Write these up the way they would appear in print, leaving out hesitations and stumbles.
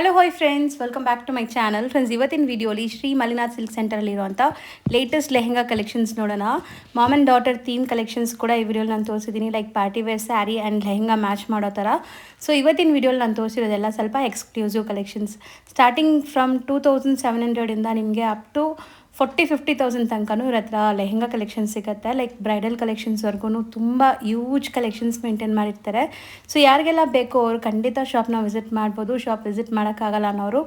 Hello hi friends, welcome back to my channel. Friends, ಇವತ್ತಿನ ವಿಡಿಯೋಲಿ Shri Mallinath silk ಸೆಂಟರಲ್ಲಿರುವಂಥ latest lehenga collections ನೋಡೋಣ. Mom and daughter theme collections ಕೂಡ ಈ ವಿಡಿಯೋಲಿ ನಾನು ತೋರಿಸಿದ್ದೀನಿ, like party wear sari and lehenga match ಮಾಡೋ ಥರ. ಸೊ ಇವತ್ತಿನ ವಿಡಿಯೋಲಿ ನಾನು ತೋರಿಸಿರೋದೆಲ್ಲ ಸ್ವಲ್ಪ ಎಕ್ಸ್ಕ್ಲೂಸಿವ್ ಕಲೆಕ್ಷನ್ಸ್. ಸ್ಟಾರ್ಟಿಂಗ್ ಫ್ರಮ್ 2700ಇಂದ ನಿಮಗೆ ಅಪ್ ಟು 40-50,000 ತನಕನೂ ಇವ್ರ ಹತ್ರ ಲೆಹೆಂಗಾ ಕಲೆಕ್ಷನ್ ಸಿಗುತ್ತೆ. ಲೈಕ್ ಬ್ರೈಡಲ್ ಕಲೆಕ್ಷನ್ಸ್ವರೆಗೂ ತುಂಬ ಯೂಜ್ ಕಲೆಕ್ಷನ್ಸ್ ಮೇಂಟೈನ್ ಮಾಡಿರ್ತಾರೆ. ಸೊ ಯಾರಿಗೆಲ್ಲ ಬೇಕೋ ಅವರು ಖಂಡಿತ ಶಾಪ್ನ ವಿಸಿಟ್ ಮಾಡ್ಬೋದು. ಶಾಪ್ ವಿಸಿಟ್ ಮಾಡೋಕ್ಕಾಗಲ್ಲ ಅನ್ನೋರು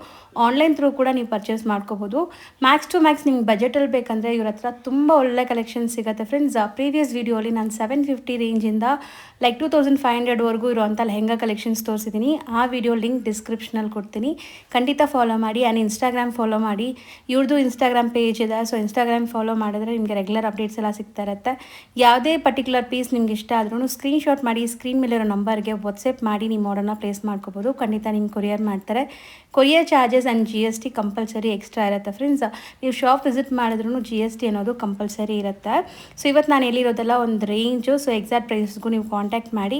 ಆನ್ಲೈನ್ ಥ್ರೂ ಕೂಡ ನೀವು ಪರ್ಚೇಸ್ ಮಾಡ್ಕೋಬೋದು. ಮ್ಯಾಕ್ಸ್ ಟು ಮ್ಯಾಕ್ಸ್ ನಿಮ್ಗೆ ಬಜೆಟಲ್ಲಿ ಬೇಕಂದರೆ ಇವ್ರ ಹತ್ರ ತುಂಬ ಒಳ್ಳೆ ಕಲೆಕ್ಷನ್ ಸಿಗುತ್ತೆ. ಫ್ರೆಂಡ್ಸ್, ಪ್ರೀವಿಯಸ್ ವೀಡಿಯೋಲಿ ನಾನು 750 ರೇಂಜಿಂದ ಲೈಕ್ 2500ವರೆಗೂ ಇರುವಂಥ ಲೆಹೆಂಗಾ ಕಲೆಕ್ಷನ್ಸ್ ತೋರಿಸಿದ್ದೀನಿ. ಆ ವಿಡಿಯೋ ಲಿಂಕ್ ಡಿಸ್ಕ್ರಿಪ್ಷನಲ್ಲಿ ಕೊಡ್ತೀನಿ, ಖಂಡಿತ ಫಾಲೋ ಮಾಡಿ. ಆ್ಯಂಡ್ ಇನ್ಸ್ಟಾಗ್ರಾಮ್ ಫಾಲೋ ಮಾಡಿ, ಇವ್ರದ್ದು ಇನ್ಸ್ಟಾಗ್ರಾಮ್ ಪೇಜ್ ಇದೆ. ಸೊ ಇನ್ಸ್ಟಾಗ್ರಾಮ್ ಫಾಲೋ ಮಾಡಿದ್ರೆ ನಿಮಗೆ ರೆಗ್ಯುಲರ್ ಅಪ್ಡೇಟ್ಸ್ ಎಲ್ಲ ಸಿಗ್ತಾ ಇರುತ್ತೆ. ಯಾವುದೇ ಪರ್ಟಿಕ್ಯುಲರ್ ಪೀಸ್ ನಿಮ್ಗೆ ಇಷ್ಟ ಆದ್ರೂ ಸ್ಕ್ರೀನ್ಶಾಟ್ ಮಾಡಿ ಸ್ಕ್ರೀನ್ ಮೇಲಿರೋ ನಂಬರ್ಗೆ ವಾಟ್ಸಪ್ ಮಾಡಿ ನಿಮ್ಮ ಆರ್ಡರ್ನ ಪ್ಲೇಸ್ ಮಾಡ್ಕೋಬೋದು. ಖಂಡಿತ ನಿಮ್ಗೆ ಕೊರಿಯರ್ ಮಾಡ್ತಾರೆ. Courier charges and GST compulsory extra ಇರುತ್ತೆ. ಫ್ರೆಂಡ್ಸ್, ನೀವು ಶಾಪ್ ವಿಸಿಟ್ ಮಾಡಿದ್ರೂ GST ಅನ್ನೋದು ಕಂಪಲ್ಸರಿ ಇರುತ್ತೆ. ಸೊ ಇವತ್ತು ನಾನು ಎಲ್ಲಿರೋದೆಲ್ಲ ಒಂದು ರೇಂಜು. ಸೊ ಎಕ್ಸಾಕ್ಟ್ ಪ್ರೈಸ್ಗೂ ನೀವು ಕಾಂಟ್ಯಾಕ್ಟ್ ಮಾಡಿ.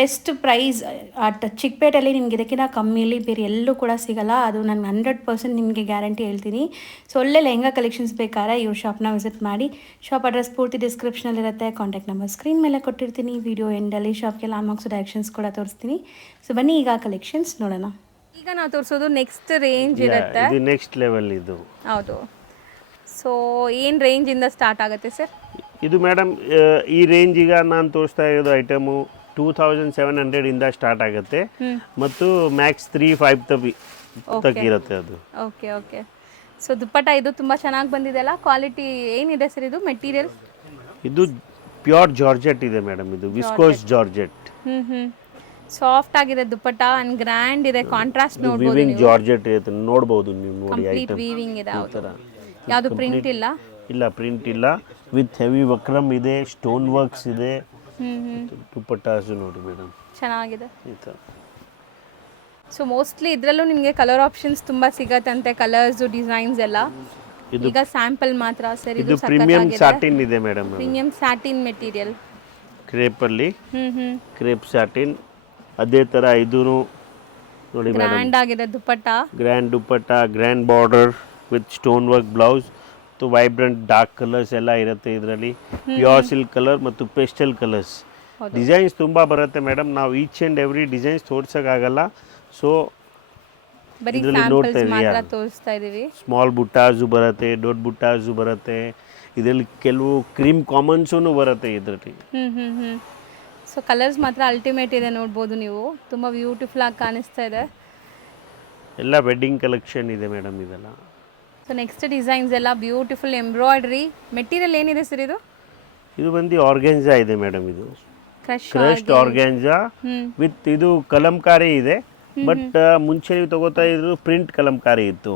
ಬೆಸ್ಟ್ ಪ್ರೈಸ್ ಅಟ್ ಚಿಕ್ಕಪೇಟೆಯಲ್ಲಿ ನಿಮ್ಗೆ ಇದಕ್ಕಿಂತ ಕಮ್ಮಿಯಲ್ಲಿ ಬೇರೆ ಎಲ್ಲೂ ಕೂಡ ಸಿಗಲ್ಲ. ಅದು ನಾನು 100% ನಿಮಗೆ ಗ್ಯಾರಂಟಿ ಹೇಳ್ತೀನಿ. ಸೊ ಒಳ್ಳೆ ಲೆಹಂಗಾ ಕಲೆಕ್ಷನ್ಸ್ ಬೇಕಾದ್ರೆ ಇವ್ರ ಶಾಪ್ನ ವಿಸಿಟ್ ಮಾಡಿ. ಶಾಪ್ ಅಡ್ರೆಸ್ ಪೂರ್ತಿ ಡಿಸ್ಕ್ರಿಪ್ಷನಲ್ಲಿರುತ್ತೆ. ಕಾಂಟ್ಯಾಕ್ಟ್ ನಂಬರ್ ಸ್ಕ್ರೀನ್ ಮೇಲೆ ಕೊಟ್ಟಿರ್ತೀನಿ. ವಿಡಿಯೋ ಎಂಡಲ್ಲಿ ಶಾಪ್ಗೆ ಲಾಂಗ್ ಡೈರೆಕ್ಷನ್ಸ್ ಕೂಡ ತೋರಿಸ್ತೀನಿ. ಸೊ ಬನ್ನಿ ಈಗ ಕಲೆಕ್ಷನ್ಸ್ ನೋಡೋಣ. ಈಗ ನಾವು ತೋರಿಸೋದು ನೆಕ್ಸ್ಟ್ ರೇಂಜ್ ಇರುತ್ತೆ. ಇದು ನೆಕ್ಸ್ಟ್ ಲೆವೆಲ್ ಇದು. ಹೌದು. ಸೊ ಏನು ರೇಂಜಿಂದ ಸ್ಟಾರ್ಟ್ ಆಗುತ್ತೆ ಸರ್? ಇದು ಮೇಡಮ್ ಈ ರೇಂಜ್ ಈಗ ನಾನು ತೋರಿಸ್ತಾ ಇರೋದು ಐಟಮು 2700 ಇಂದ ಸ್ಟಾರ್ಟ್ ಆಗುತ್ತೆ ಮತ್ತು ಮ್ಯಾಕ್ಸ್ 3-5 ತನಕ ಇರುತ್ತೆ ಅದು. Okay okay. ಸೊ ದುಪ್ಪಟ್ಟ ಇದು ತುಂಬ ಚೆನ್ನಾಗಿ ಬಂದಿದೆ ಅಲ್ಲ. ಕ್ವಾಲಿಟಿ ಏನಿದೆ ಸರ್ ಇದು ಮೆಟೀರಿಯಲ್? ಇದು ಪ್ಯೂರ್ ಜಾರ್ಜೆಟ್ ಇದೆ ಮೇಡಮ್. ಇದು ವಿಸ್ಕೋಸ್ ಜಾರ್ಜೆಟ್. ಸಾಫ್ಟ್ ಆಗಿದೆ ದುಪ್ಪಟ್ಟ ಅಂಡ್ ಗ್ರ್ಯಾಂಡ್ ಇದೆ. ಕಾಂಟ್ರಾಸ್ಟ್ ನೋಡಬಹುದು. ವೀವಿಂಗ್ ಜಾರ್ಜೆಟ್ ಇರುತ್ತೆ, ನೋಡಬಹುದು ನೀವು. ನೋಡಿ ಕಂಪ್ಲೀಟ್ ಐಟಮ್ ವೀವಿಂಗ್ ಇದೆ. ಯಾವುದು ಪ್ರಿಂಟ್ ಇಲ್ಲ? ಇಲ್ಲ, ಪ್ರಿಂಟ್ ಇಲ್ಲ. ವಿತ್ ಹೆವಿ ವಕ್ರಮ್ ಇದೆ, ಸ್ಟೋನ್ ವರ್ಕ್ಸ್ ಇದೆ. ದುಪ್ಪಟ್ಟಾಸು ನೋಡಿ ಮೇಡಮ್, ಚೆನ್ನಾಗಿದೆ. ಈ ಥರ. ಸೊ ಮೋಸ್ಟ್ಲಿ ಇದರಲ್ಲೂ ನಿಮಗೆ ಕಲರ್ ಆಪ್ಷನ್ಸ್ ತುಂಬ ಸಿಗತ್ತಂತೆ, ಕಲರ್ಸ್ ಡಿಸೈನ್ಸ್ ಎಲ್ಲ. ಈಗ ಸ್ಯಾಂಪಲ್ ಮಾತ್ರ ಸರ್. ಇದು ಪ್ರೀಮಿಯಂ ಸಾಟಿನ್ ಇದೆ madam. Premium satin material, crepe ಅಲ್ಲಿ ಕ್ರೇಪ್ ಸ್ಯಾಟಿನ್. ಅದೇ ತರ ಇದು ನೋಡಿ ಮೇಡಮ್, ಗ್ರ್ಯಾಂಡ್ ಆಗಿದೆ dupatta. Grand dupatta, grand border with stone work blouse. ಮತ್ತು ವೈಬ್ರೆಂಟ್ ಡಾರ್ಕ್ ಕಲರ್ಸ್ ಎಲ್ಲ ಇರುತ್ತೆ ಇದರಲ್ಲಿ. ಪ್ಯೂರ್ ಸಿಲ್ಕ್ ಕಲರ್ ಮತ್ತು ಪೇಸ್ಟಲ್ ಕಲರ್ಸ್. ಡಿಸೈನ್ಸ್ ತುಂಬ ಬರುತ್ತೆ ಮೇಡಮ್. ನಾವು ಈಚ್ ಆ್ಯಂಡ್ ಎವ್ರಿ ಡಿಸೈನ್ಸ್ ತೋರ್ಸೋಕ್ಕಾಗಲ್ಲ. ಸೊ ಇದರಲ್ಲಿ ನೋಡ್ತಾ ಇದೀವಿ. ಸ್ಮಾಲ್ ಬುಟ್ಟಾಸು ಬರುತ್ತೆ, ದೊಡ್ಡ ಬುಟ್ಟಾಸು ಬರುತ್ತೆ. ಇದರಲ್ಲಿ ಕೆಲವು ಕ್ರೀಮ್ ಕಾಮನ್ಸೂ ಬರುತ್ತೆ ಇದರಲ್ಲಿ. ಸೊ ಕಲರ್ಸ್ ಮಾತ್ರ ಅಲ್ಟಿಮೇಟ್ ಇದೆ, ನೋಡ್ಬೋದು ನೀವು. ತುಂಬ ಬ್ಯೂಟಿಫುಲ್ ಆಗಿ ಕಾಣಿಸ್ತಾ ಇದೆ. ಎಲ್ಲ ವೆಡ್ಡಿಂಗ್ ಕಲೆಕ್ಷನ್ ಇದೆ ಮೇಡಮ್ ಇದೆಲ್ಲ. ಸೊ ನೆಕ್ಸ್ಟ್ ಡಿಸೈನ್ಸ್ ಎಲ್ಲ ಬ್ಯೂಟಿಫುಲ್ ಎಂಬ್ರಾಯ್ಡ್ರಿ. ಮೆಟೀರಿಯಲ್ ಏನಿದೆ ಸರ್ ಇದು? ಇದು ಬಂದು ಆರ್ಗ್ಯಾನ್ಜಾ ಇದೆ ಮೇಡಮ್. ಇದು ಕ್ರಶ್ಡ್ ಆರ್ಗ್ಯಾನ್ಜಾ ವಿತ್ ಇದು ಕಲಂಕಾರಿ ಇದೆ. ಬಟ್ ಮುಂಚೆ ನೀವು ತಗೋತಾ ಇದ್ರು ಪ್ರಿಂಟ್ ಕಲಂಕಾರಿ ಇತ್ತು.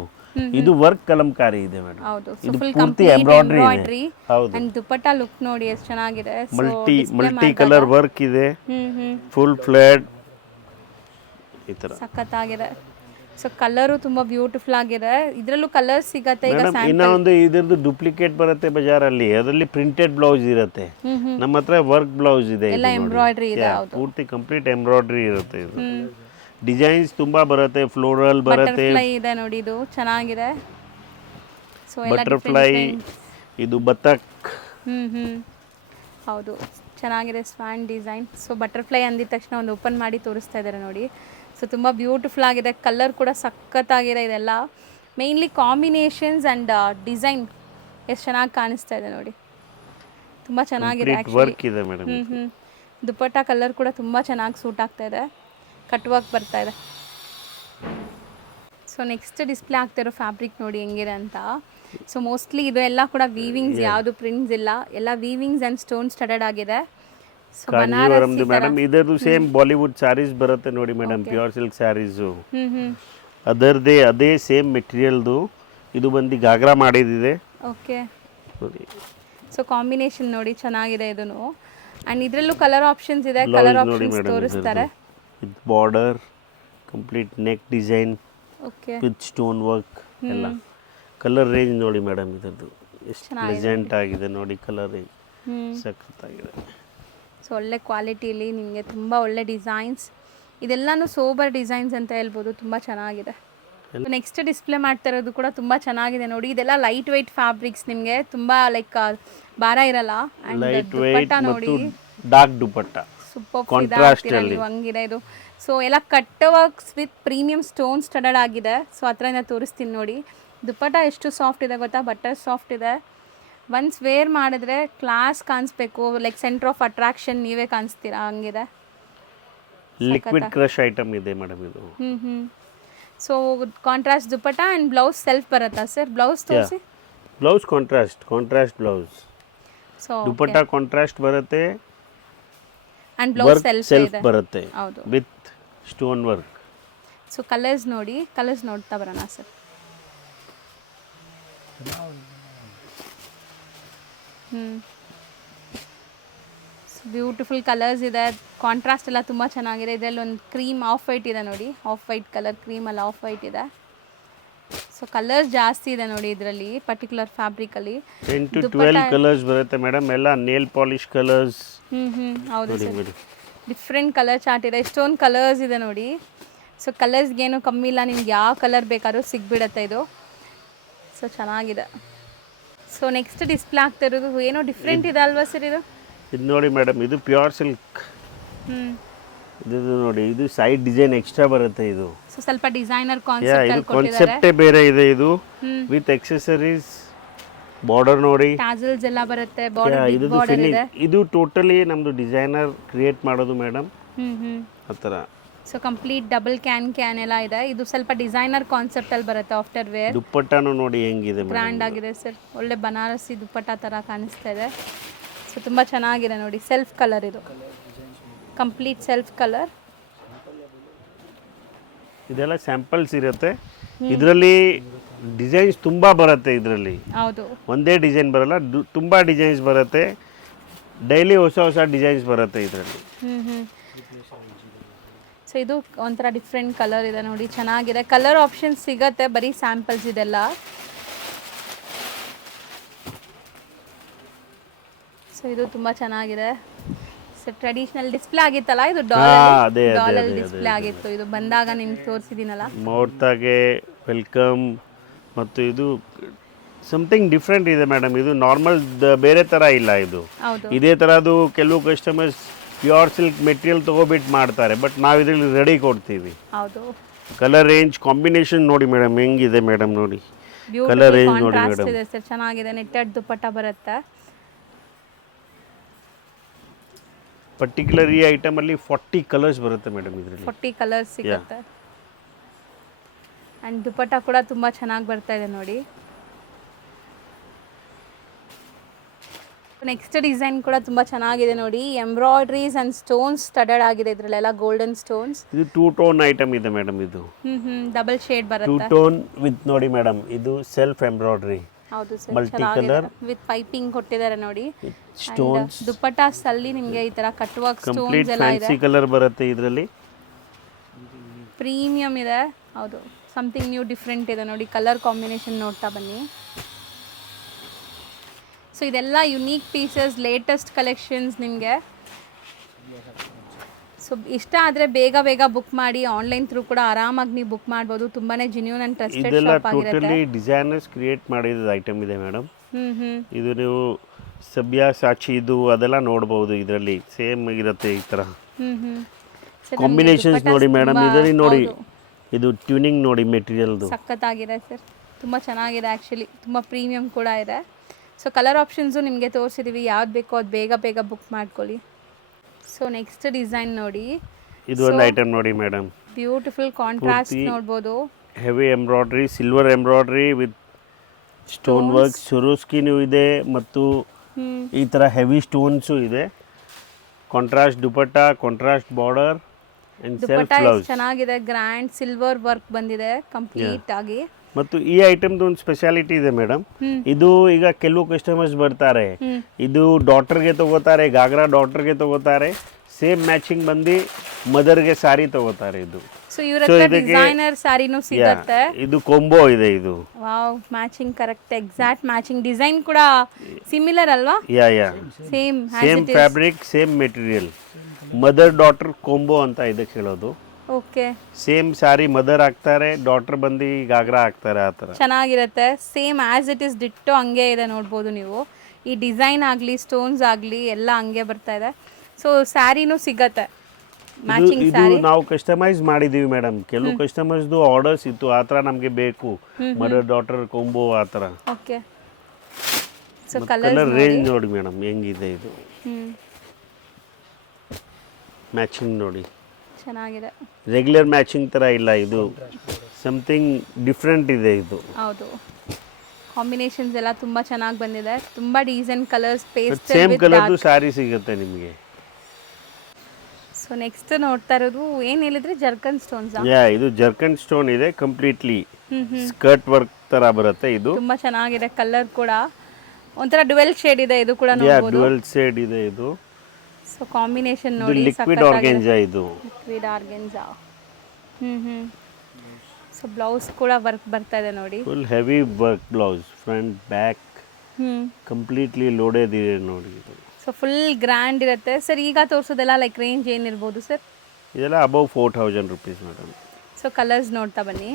ಇದು ವರ್ಕ್ ಕಲಂಕಾರಿ ಇದೆ ಮೇಡಮ್. ಇದು ಪೂರ್ತಿ ಎಂಬ್ರಾಯ್ಡ್ರಿ ಇದೆ. ಹೌದು. ಅಂಡ್ ದುಪ್ಪಟ್ಟ ಲುಕ್ ನೋಡಿ ಎಷ್ಟು ಚೆನ್ನಾಗಿದೆ. ಮಲ್ಟಿ ಕಲರ್ ವರ್ಕ್ ಇದೆ, ಫುಲ್ ಫ್ಲೇಡ್ ಈ ತರ ಸಖತ್ತಾಗಿದೆ. ಸೊ ಕಲರು ತುಂಬಾ ಬ್ಯೂಟಿಫುಲ್ ಆಗಿದೆ. ಇದರಲ್ಲೂ ಕಲರ್ ಸಿಗತ್ತೆ. ಈಗ ಇನ್ನ ಒಂದು ಇದರದ್ದು ಡುಪ್ಲಿಕೇಟ್ ಬರುತ್ತೆ ಬಜಾರಲ್ಲಿ. ಅದರಲ್ಲಿ ಪ್ರಿಂಟೆಡ್ ಬ್ಲೌಸ್ ಇರುತ್ತೆ. ನಮ್ಮ ಹತ್ರ ವರ್ಕ್ ಬ್ಲೌಸ್ ಇದೆ. ಎಲ್ಲ ಎಂಬ್ರಾಯ್ಡ್ರಿ ಇದೆ. ಪೂರ್ತಿ ಕಂಪ್ಲೀಟ್ ಎಂಬ್ರಾಯ್ಡ್ರಿ ಇರುತ್ತೆ. ಇದು ಡಿಸೈನ್ಸ್ ತುಂಬಾ ಬರುತ್ತೆ. ಫ್ಲೋರಲ್ ಬರುತ್ತೆ. ಬಟರ್ಫ್ಲೈ ಇದೆ ನೋಡಿ, ಇದು ಚೆನ್ನಾಗಿದೆ. ಸೊ ಬಟರ್ಫ್ಲೈ, ಇದು ಬತಕ್. ಹೌದು, ಚೆನ್ನಾಗಿದೆ ಸ್ವಾನ್ ಡಿಸೈನ್. ಸೊ ಬಟರ್ಫ್ಲೈ ಅಂದಿದ ತಕ್ಷಣ ಒಂದು ಓಪನ್ ಮಾಡಿ ತೋರಿಸ್ತಾ ಇದ್ದಾರೆ ನೋಡಿ. ಸೊ ತುಂಬ ಬ್ಯೂಟಿಫುಲ್ ಆಗಿದೆ. ಕಲರ್ ಕೂಡ ಸಖತ್ತಾಗಿದೆ. ಇದೆಲ್ಲ ಮೇಯ್ನ್ಲಿ ಕಾಂಬಿನೇಷನ್ಸ್ ಆ್ಯಂಡ್ ಡಿಸೈನ್ ಎಷ್ಟು ಚೆನ್ನಾಗಿ ಕಾಣಿಸ್ತಾ ಇದೆ ನೋಡಿ. ತುಂಬ ಚೆನ್ನಾಗಿದೆ ಆ್ಯಕ್ಚುಲಿ. ದುಪ್ಪಟ್ಟ ಕಲರ್ ಕೂಡ ತುಂಬ ಚೆನ್ನಾಗಿ ಸೂಟ್ ಆಗ್ತಾ ಇದೆ. ಕಟ್ ವರ್ಕ್ ಬರ್ತಾ ಇದೆ. ಸೊ ನೆಕ್ಸ್ಟ್ ಡಿಸ್ಪ್ಲೇ ಆಗ್ತಾ ಇರೋ ಫ್ಯಾಬ್ರಿಕ್ ನೋಡಿ ಹೆಂಗಿದೆ ಅಂತ. ಸೊ ಮೋಸ್ಟ್ಲಿ ಇದು ಎಲ್ಲ ಕೂಡ ವೀವಿಂಗ್ಸ್, ಯಾವುದು ಪ್ರಿಂಟ್ಸ್ ಇಲ್ಲ, ಎಲ್ಲ ವೀವಿಂಗ್ಸ್ ಆ್ಯಂಡ್ ಸ್ಟೋನ್ ಸ್ಟಡೆಡ್ ಆಗಿದೆ. ಕಾಂಜೀವರಮ್ದು ಮೇಡಮ್. ಇದರದ್ದು ಸೇಮ್ ಬಾಲಿವುಡ್ ಸ್ಯಾರೀಸ್ ಬರುತ್ತೆ ನೋಡಿ ಮೇಡಮ್, ಪ್ಯೂರ್ ಸಿಲ್ಕ್ ಸ್ಯಾರೀಸು. ಅದರದೇ ಅದೇ ಸೇಮ್ ಮೆಟೀರಿಯಲ್ದು. ಇದು ಬಂದು ಗಾಗ್ರಾ ಮಾಡಿದಿದೆ. ಓಕೆ. ಸೊ ಕಾಂಬಿನೇಷನ್ ನೋಡಿ ಚೆನ್ನಾಗಿದೆ ಇದನ್ನು. ಆ್ಯಂಡ್ ಇದರಲ್ಲೂ ಕಲರ್ ಆಪ್ಷನ್ಸ್ ಇದೆ. ಕಲರ್ ಆಪ್ಷನ್ಸ್ ತೋರಿಸ್ತಾರೆ. With border, complete neck design, okay, with stone work ಎಲ್ಲ. ಕಲರ್ ರೇಂಜ್ ನೋಡಿ ಮೇಡಮ್ ಇದರದ್ದು ಎಷ್ಟು ಪ್ಲೆಸೆಂಟ್ ಆಗಿದೆ ನೋಡಿ. ಕಲರ್ ರೇಂಜ್ ಸಖತ್ತಾಗಿದೆ. ಸೊ ಒಳ್ಳೆ ಕ್ವಾಲಿಟಿಯಲ್ಲಿ ನಿಮಗೆ ತುಂಬ ಒಳ್ಳೆ ಡಿಸೈನ್ಸ್. ಇದೆಲ್ಲನೂ ಸೋಬರ್ ಡಿಸೈನ್ಸ್ ಅಂತ ಹೇಳ್ಬೋದು. ತುಂಬ ಚೆನ್ನಾಗಿದೆ. ನೆಕ್ಸ್ಟ್ ಡಿಸ್ಪ್ಲೇ ಮಾಡ್ತಾ ಇರೋದು ಕೂಡ ತುಂಬ ಚೆನ್ನಾಗಿದೆ ನೋಡಿ. ಇದೆಲ್ಲ ಲೈಟ್ ವೆಯ್ಟ್ ಫ್ಯಾಬ್ರಿಕ್ಸ್, ನಿಮಗೆ ತುಂಬ ಲೈಕ್ ಭಾರ ಇರಲ್ಲ. ಆ್ಯಂಡ್ ಲೈಟ್ ದುಪ್ಪಟ್ಟ ವೆಯ್ಟ್ ನೋಡಿ, ಮತ್ತು ಡಾರ್ಕ್ ದುಪಟ್ಟ ಸೂಪರ್ ಕಾಂಟ್ರಾಸ್ಟ್ ಫಿದಾ ಅಲ್ಲಿ ನೀವು ಹಂಗಿದೆ ಇದು. ಸೊ ಎಲ್ಲ cut works with premium stone studded ಆಗಿದೆ. ಸೊ ಹತ್ರದಿಂದ ತೋರಿಸ್ತೀನಿ ನೋಡಿ. ದುಪ್ಪಟ್ಟ ಎಷ್ಟು ಸಾಫ್ಟ್ ಇದೆ ಗೊತ್ತಾ, ಬಟರ್ ಸಾಫ್ಟ್ ಇದೆ. ಒನ್ಸ್ ವೇರ್ ಮಾಡಿದ್ರೆ ಕ್ಲಾಸ್ ಕಾಣಿಸ್ಬೇಕು, ಲೈಕ್ ಸೆಂಟರ್ ಆಫ್ ಅಟ್ರಾಕ್ಷನ್ ನೀವೇ ಕಾಣಿಸ್ತೀರಾ ಹಂಗಿದೆ. ಲಿಕ್ವಿಡ್ ಕ್ರಶ್ ಐಟಮ್ ಇದೆ ಮೇಡಮ್ ಇದು. So contrast dupatta and blouse self ಬರುತ್ತಾ ಸರ್? ಬ್ಲೌಸ್ ತೋರಿಸಿ. Blouse contrast blouse. So dupatta contrast ಬರುತ್ತೆ, ಆ್ಯಂಡ್ ಬ್ಲೌಸ್ ಸೆಲ್ಫ್ ಇದೆ. ಬರುತ್ತೆ ಹೌದು. With stone work. So colours ನೋಡಿ, ಕಲರ್ಸ್ ನೋಡ್ತಾ ಬರೋಣ ಸರ್. ಬ್ಯೂಟಿಫುಲ್ ಕಲರ್ಸ್ ಇದೆ, ಕಾಂಟ್ರಾಸ್ಟ್ ಎಲ್ಲ ತುಂಬ ಚೆನ್ನಾಗಿದೆ. ಇದರಲ್ಲಿ ಒಂದು ಕ್ರೀಮ್ ಆಫ್ ವೈಟ್ ಇದೆ ನೋಡಿ, ಆಫ್ ವೈಟ್ ಕಲರ್, ಕ್ರೀಮಲ್ಲಿ ಆಫ್ ವೈಟ್ ಇದೆ. ಸೊ ಕಲರ್ಸ್ ಜಾಸ್ತಿ ಇದೆ ನೋಡಿ ಇದರಲ್ಲಿ, ಪರ್ಟಿಕ್ಯುಲರ್ ಫ್ಯಾಬ್ರಿಕಲ್ಲಿ 10 to 12 ಕಲರ್ಸ್ ಬರುತ್ತೆ ಮೇಡಮ್. ಎಲ್ಲ ನೇಲ್ ಪಾಲಿಶ್ ಕಲರ್ಸ್. ಹೌದು ಸರ್, ಡಿಫ್ರೆಂಟ್ ಕಲರ್ ಚಾರ್ಟ್ ಇದೆ, ಎಷ್ಟೊಂದು ಕಲರ್ಸ್ ಇದೆ ನೋಡಿ. ಸೊ ಕಲರ್ಸ್ಗೇನು ಕಮ್ಮಿ ಇಲ್ಲ, ನಿಮ್ಗೆ ಯಾವ ಕಲರ್ ಬೇಕಾದ್ರೂ ಸಿಗ್ಬಿಡತ್ತೆ ಇದು. ಸೊ ಚೆನ್ನಾಗಿದೆ. ಸೊ ನೆಕ್ಸ್ಟ್ ಡಿಸ್ಪ್ಲೇ ಆಗ್ತಾ ಇರೋದು ಏನೋ ಡಿಫ್ರೆಂಟ್ ಇದೆ ಅಲ್ವಾ ಸರ್ ಇದು? ಇದು ನೋಡಿ ಮೇಡಮ್, ಇದು ಪ್ಯೂರ್ ಸಿಲ್ಕ್. ಇದು ನೋಡಿ, ಇದು ಸೈಡ್ ಡಿಸೈನ್ ಎಕ್ಸ್ಟ್ರಾ ಬರುತ್ತೆ ಇದು. ಸೊ ಸ್ವಲ್ಪ ಡಿಸೈನರ್ ಇದು ಕಾನ್ಸೆಪ್ಟ್ ಕಾನ್ಸೆಪ್ಟೇ ಬೇರೆ ಇದೆ ಇದು. ವಿತ್ ಎಕ್ಸೆಸರೀಸ್, ಬಾರ್ಡರ್ ನೋಡಿ, ಟಾಸಲ್ಸ್ ಎಲ್ಲ ಬರುತ್ತೆ, ಬಾರ್ಡರ್ ಇದು ಬಾರ್ಡರ್ ಇದೆ. ಇದು ಟೋಟಲಿ ನಮ್ದು ಡಿಸೈನರ್ ಕ್ರಿಯೇಟ್ ಮಾಡೋದು ಮೇಡಮ್, ಆ ಥರ. ಸೊ ಕಂಪ್ಲೀಟ್ ಡಬಲ್ ಕ್ಯಾನ್ ಎಲ್ಲ ಇದೆ. ಇದು ಸ್ವಲ್ಪ ಡಿಸೈನರ್ ಕಾನ್ಸೆಪ್ಟ್ ಅಲ್ಲಿ ಬರುತ್ತೆ. ಆಫ್ಟರ್ ವೇರ್ ದುಪ್ಪಟ್ಟನು ನೋಡಿ ಹೆಂಗಿದೆ, ಗ್ರ್ಯಾಂಡ್ ಆಗಿದೆ ಸರ್. ಒಳ್ಳೆ ಬನಾರಸಿ ದುಪ್ಪಟ್ಟ ಥರ ಕಾಣಿಸ್ತಾ ಇದೆ. ಸೊ ತುಂಬ ಚೆನ್ನಾಗಿದೆ ನೋಡಿ. ಸೆಲ್ಫ್ ಕಲರ್ ಇದು, ಕಂಪ್ಲೀಟ್ ಸೆಲ್ಫ್ ಕಲರ್. ಇದೆಲ್ಲ ಸ್ಯಾಂಪಲ್ಸ್ ಇರುತ್ತೆ. ಇದರಲ್ಲಿ ಡಿಸೈನ್ಸ್ ತುಂಬ ಬರುತ್ತೆ. ಇದರಲ್ಲಿ ಹೌದು, ಒಂದೇ ಡಿಸೈನ್ ಬರಲ್ಲ, ತುಂಬ ಡಿಸೈನ್ಸ್ ಬರುತ್ತೆ. ಡೈಲಿ ಹೊಸ ಡಿಸೈನ್ಸ್ ಬರುತ್ತೆ ಇದರಲ್ಲಿ. ಸೊ ಇದು ಒಂಥರ ಡಿಫ್ರೆಂಟ್ ಕಲರ್ ಇದೆ ನೋಡಿ, ಚೆನ್ನಾಗಿದೆ. ಕಲರ್ ಆಪ್ಷನ್ಸ್ ಸಿಗತ್ತೆ, ಬರೀ ಸ್ಯಾಂಪಲ್ಸ್ ಇದೆಲ್ಲ. ಸೊ ಇದು ತುಂಬ ಚೆನ್ನಾಗಿದೆ. ಸೊ ಟ್ರೆಡಿಷನಲ್ ಡಿಸ್ಪ್ಲೇ ಆಗಿತ್ತಲ್ಲ ಇದು, ಡಾಲಲ್ಲಿ ಡಿಸ್ಪ್ಲೇ ಆಗಿತ್ತು. ಇದು ಬಂದಾಗ ನಿಮ್ಗೆ ತೋರಿಸಿದ್ದೀನಲ್ಲ, ಮುಹೂರ್ತಾಗೆ ವೆಲ್ಕಮ್. ಮತ್ತು ಇದು ಸಮಥಿಂಗ್ ಡಿಫ್ರೆಂಟ್ ಇದೆ ಮೇಡಮ್. ಇದು ನಾರ್ಮಲ್ ಬೇರೆ ಥರ ಇಲ್ಲ ಇದು. ಹೌದು, ಇದೇ ಥರದ್ದು ಕೆಲವು ಕಸ್ಟಮರ್ಸ್ ಪ್ಯೂರ್ ಸಿಲ್ಕ್ ಮೆಟೀರಿಯಲ್ ತೊಗೊಬಿಟ್ಟು ಮಾಡ್ತಾರೆ, ಬಟ್ ನಾವು ಇದರಲ್ಲಿ ರೆಡಿ ಕೊಡ್ತೀವಿ. ಹೌದು. ಕಲರ್ ರೇಂಜ್ ಕಾಂಬಿನೇಷನ್ ನೋಡಿ ಮೇಡಮ್, ಹೆಂಗಿದೆ ಮೇಡಮ್ ನೋಡಿ. ಕಲರ್ ರೇಂಜ್ ನೋಡಿ ಮೇಡಮ್, ಇದೆ ಸರ್, ಚೆನ್ನಾಗಿದೆ. ನೆಟ್ಟೆಡ್ ದುಪ್ಪಟ್ಟ ಬರುತ್ತೆ. ಪರ್ಟಿಕ್ಯುಲರ್ ಈ ಐಟಮಲ್ಲಿ 40 ಕಲರ್ಸ್ ಬರುತ್ತೆ ಮೇಡಮ್. ಇದರಲ್ಲಿ 40 ಕಲರ್ಸ್ ಸಿಗುತ್ತೆ. ಆ್ಯಂಡ್ ದುಪ್ಪಟ್ಟ ಕೂಡ ತುಂಬ ಚೆನ್ನಾಗಿ ಬರ್ತಾ ಇದೆ ನೋಡಿ. ನೆಕ್ಸ್ಟ್ ಡಿಸೈನ್ ಕೂಡ ತುಂಬ ಚೆನ್ನಾಗಿದೆ ನೋಡಿ. ಎಂಬ್ರಾಯ್ಡ್ರೀಸ್ ಆ್ಯಂಡ್ ಸ್ಟೋನ್ಸ್ ಸ್ಟಡಡ್ ಆಗಿದೆ ಇದರಲ್ಲೆಲ್ಲ, ಗೋಲ್ಡನ್ ಸ್ಟೋನ್ಸ್. ಇದು 2 ಟೋನ್ ಐಟಮ್ ಇದೆ ಮೇಡಮ್. ಇದು ಡಬಲ್ ಶೇಡ್ 2 ಬರುತ್ತೆ. ಟೋನ್ ವಿತ್ ನೋಡಿ ಮೇಡಮ್, ಇದು ಸೆಲ್ಫ್ ಎಂಬ್ರಾಯ್ಡ್ರಿ. ಹೌದು sir, multi colour with piping ಕೊಟ್ಟಿದ್ದಾರೆ ನೋಡಿ. ಸ್ಟೋನ್ಸ್, ದುಪ್ಪಟ್ಟಾಸ್ ಅಲ್ಲಿ ನಿಮಗೆ ಈ ತರ ಕಟ್ ವರ್ಕ್ ಕಂಪ್ಲೀಟ್ ಸ್ಟೋನ್ಸ್ ಎಲ್ಲ ಇದೆ. ಫ್ಯಾನ್ಸಿ ಕಲರ್ ಬರುತ್ತೆ ಇದರಲ್ಲಿ. ಪ್ರೀಮಿಯಂ ಇದೆ. ಹೌದು, ಸಮಥಿಂಗ್ ನ್ಯೂ ಡಿಫ್ರೆಂಟ್ ಇದೆ ನೋಡಿ. ಕಲರ್ ಕಾಂಬಿನೇಷನ್ ನೋಡ್ತಾ ಬನ್ನಿ. ಸೊ ಇದೆಲ್ಲ ಯುನೀಕ್ ಪೀಸಸ್, ಲೇಟೆಸ್ಟ್ ಕಲೆಕ್ಷನ್ಸ್ ನಿಮಗೆ. ಸೊ ಇಷ್ಟ ಆದರೆ ಬೇಗ ಬುಕ್ ಮಾಡಿ. ಆನ್ಲೈನ್ ಥ್ರೂ ಕೂಡ ಆರಾಮಾಗಿ ನೀವು ಬುಕ್ ಮಾಡ್ಬೋದು. ತುಂಬಾನೇ ಜೆನ್ಯೂನ್ ಆ್ಯಂಡ್ ಟ್ರಸ್ಟೆಡ್ ಇದೆಲ್ಲ ಶಾಪ್ ಆಗಿರುತ್ತೆ. ಟೋಟಲಿ ಡಿಸೈನರ್ಸ್ ಕ್ರಿಯೇಟ್ ಮಾಡಿದ ಐಟಮ್ ಇದೆ ಮೇಡಮ್. ಇದು ನೀವು ಸಬ್ಯಾಸಾಚಿ ಇದು ಅದೆಲ್ಲ ನೋಡ್ಬೋದು. ಇದರಲ್ಲಿ ಸೇಮ್ ಇರುತ್ತೆ ಈ ಥರ ಕಾಂಬಿನೇಷನ್ಸ್ ನೋಡಿ ಮೇಡಮ್. ಇದರಲ್ಲಿ ನೋಡಿ, ಇದು ಟ್ಯೂನಿಂಗ್ ನೋಡಿ ಮೆಟೀರಿಯಲ್ದು, ಸಖತ್ತಾಗಿದೆ ಸರ್. ತುಂಬ ಚೆನ್ನಾಗಿದೆ ಆ್ಯಕ್ಚುಲಿ, ತುಂಬ ಪ್ರೀಮಿಯಂ ಕೂಡ ಇದೆ. ಸೊ ಕಲರ್ ಆಪ್ಷನ್ಸು ನಿಮಗೆ ತೋರಿಸಿದ್ದೀವಿ. ಯಾವ್ದು ಬೇಕೋ ಅದು ಬೇಗ ಬುಕ್ ಮಾಡ್ಕೊಳ್ಳಿ. ಸೊ ನೆಕ್ಸ್ಟ್ ಡಿಸೈನ್ ನೋಡಿ, ಇದು ಒಂದು ಐಟಮ್ ನೋಡಿ ಮೇಡಮ್. ಬ್ಯೂಟಿಫುಲ್ ಕಾಂಟ್ರಾಸ್ಟ್ ನೋಡ್ಬೋದು. Heavy embroidery, silver embroidery with stone work, ಸುರೋಸ್ಕಿನೂ ಇದೆ ಮತ್ತು ಈ ಥರ ಹೆವಿ ಸ್ಟೋನ್ಸು ಇದೆ. Contrast dupatta, contrast border and self blouse. ಚೆನ್ನಾಗಿದೆ, ಗ್ರ್ಯಾಂಡ್ ಸಿಲ್ವರ್ ವರ್ಕ್ ಬಂದಿದೆ ಕಂಪ್ಲೀಟ್ ಆಗಿ. ಮತ್ತು ಈ ಐಟಮ್ದು ಒಂದು ಸ್ಪೆಷಾಲಿಟಿ ಇದೆ ಮೇಡಮ್. ಇದು ಈಗ ಕೆಲವು ಕಸ್ಟಮರ್ಸ್ ಬರ್ತಾರೆ, ಇದು ಡಾಟರ್ಗೆ ತಗೋತಾರೆ, ಗಾಗ್ರಾ ಡಾಟರ್ಗೆ ತಗೋತಾರೆ, ಸೇಮ್ ಮ್ಯಾಚಿಂಗ್ ಬಂದು ಮದರ್ಗೆ ಸಾರಿ ತಗೋತಾರೆ. ಇದು ಸೊ ಇವರ ಹತ್ರ ಡಿಸೈನರ್ ಸಾರಿನೂ ಸಿಗುತ್ತೆ. ಇದು ಕೊಂಬೋ ಇದೆ. ಇದು wow, matching correct, exact matching. Design ಕೂಡ ಸಿಮಿಲರ್ ಅಲ್ವಾ? Yeah same fabric, same material. Mother daughter combo ಅಂತ ಇದಕ್ಕೆ ಹೇಳೋದು. ಓಕೆ, ಸೇಮ್ ಸ್ಯಾರಿ ಮದರ್ ಹಾಕ್ತಾರೆ, ಡಾಟರ್ ಬಂದು ಗಾಗ್ರಾ ಹಾಕ್ತಾರೆ, ಆ ಥರ. ಚೆನ್ನಾಗಿರುತ್ತೆ. Same as it is ditto ಹಂಗೆ ಇದೆ ನೋಡ್ಬೋದು ನೀವು. ಈ ಡಿಸೈನ್ ಆಗಲಿ ಸ್ಟೋನ್ಸ್ ಆಗಲಿ ಎಲ್ಲ ಹಂಗೆ ಬರ್ತಾ ಇದೆ. ಸೊ ಸ್ಯಾರಿನೂ ಸಿಗತ್ತೆ ಮ್ಯಾಚಿಂಗ್ ಇದು ಸ್ಯಾರಿ. ನಾವು ಕಸ್ಟಮೈಸ್ ಮಾಡಿದ್ದೀವಿ ಮೇಡಮ್. ಕೆಲವು ಕಸ್ಟಮರ್ಸ್ದು ಆರ್ಡರ್ಸ್ ಇತ್ತು, ಆ ಥರ ನಮಗೆ ಬೇಕು, ಮದರ್ ಡಾಟರ್ ಕೊಂಬೋ ಆ ಥರ. ಓಕೆ, ಸೊ ಕಲರ್ ರೇಂಜ್ ನೋಡಿ ಮೇಡಮ್ ಹೆಂಗಿದೆ ಇದು. ಹ್ಞೂ, ಮ್ಯಾಚಿಂಗ್ ನೋಡಿ, ಚೆನ್ನಾಗಿದೆ. ರೆಗ್ಯುಲರ್ ಮ್ಯಾಚಿಂಗ್ ಥರ ಇಲ್ಲ, ಇದು ಸಮಥಿಂಗ್ ಡಿಫ್ರೆಂಟ್ ಇದೆ ಇದು. ಹೌದು, ಕಾಂಬಿನೇಷನ್ಸ್ ಎಲ್ಲ ತುಂಬ ಚೆನ್ನಾಗಿ ಬಂದಿದೆ. ತುಂಬ ಡಿಸೈನ್ ಕಲರ್ಸ್ ಪೇಸ್ಟ್ ಸೇಮ್ ಕಲರ್ದು ಸ್ಯಾರಿ ಸಿಗುತ್ತೆ ನಿಮಗೆ. ಸೊ ನೆಕ್ಸ್ಟ್ ನೋಡ್ತಾ ಇರೋದು ಏನು ಹೇಳಿದ್ರೆ ಜರ್ಕನ್ ಸ್ಟೋನ್ಸ್. ಇದು ಜರ್ಕನ್ ಸ್ಟೋನ್ ಇದೆ, ಕಂಪ್ಲೀಟ್ಲಿ ಸ್ಕರ್ಟ್ ವರ್ಕ್ ತರ ಬರುತ್ತೆ. ಇದು ತುಂಬ ಚೆನ್ನಾಗಿದೆ. ಕಲರ್ ಕೂಡ ಒಂಥರ ಡುವೆಲ್ ಶೇಡ್ ಇದೆ, ಇದು ಕೂಡ ನೋಡಬಹುದು. ಡುವೆಲ್ ಶೇಡ್ ಇದೆ ಇದು. ಸೊ ಕಾಂಬಿನೇಷನ್ ನೋಡಿ, ಲಿಕ್ವಿಡ್ ಆರ್ಗೆಂಜಾ ಇದು. Liquid organza. ಸೊ ಬ್ಲೌಸ್ ಕೂಡ ವರ್ಕ್ ಬರ್ತಾ ಇದೆ ನೋಡಿ. Full heavy work blouse, front back completely loaded ಇದೆ ನೋಡಿ ಇದು. ಸೊ ಫುಲ್ ಗ್ರ್ಯಾಂಡ್ ಇರುತ್ತೆ. ಸರ್ ಈಗ ತೋರಿಸೋದೆಲ್ಲ ಲೈಕ್ ರೇಂಜ್ ಏನಿರ್ಬೋದು ಸರ್? ಇದೆಲ್ಲ above 4000 rupees madam. So colours ನೋಡ್ತಾ ಬನ್ನಿ.